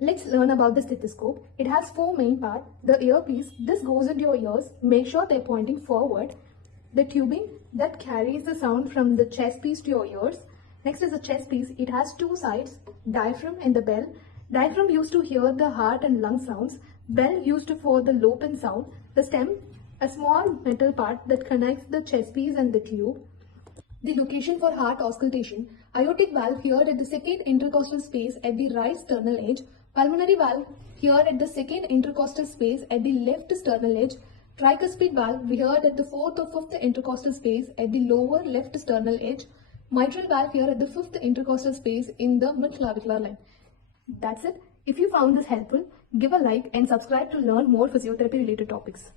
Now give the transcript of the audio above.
Let's learn about the stethoscope. It has four main parts. The earpiece, this goes into your ears. Make sure they're pointing forward. The tubing that carries the sound from the chest piece to your ears. Next is the chest piece. It has two sides, diaphragm and the bell. Diaphragm used to hear the heart and lung sounds. Bell used for the low pitch sound. The stem, a small metal part that connects the chest piece and the tube. The location for heart auscultation. Aortic valve here at the second intercostal space at the right sternal edge. Pulmonary valve here at the second intercostal space at the left sternal edge. Tricuspid valve here at the fourth or fifth intercostal space at the lower left sternal edge. Mitral valve here at the fifth intercostal space in the mid-clavicular line. That's it. If you found this helpful, give a like and subscribe to learn more physiotherapy related topics.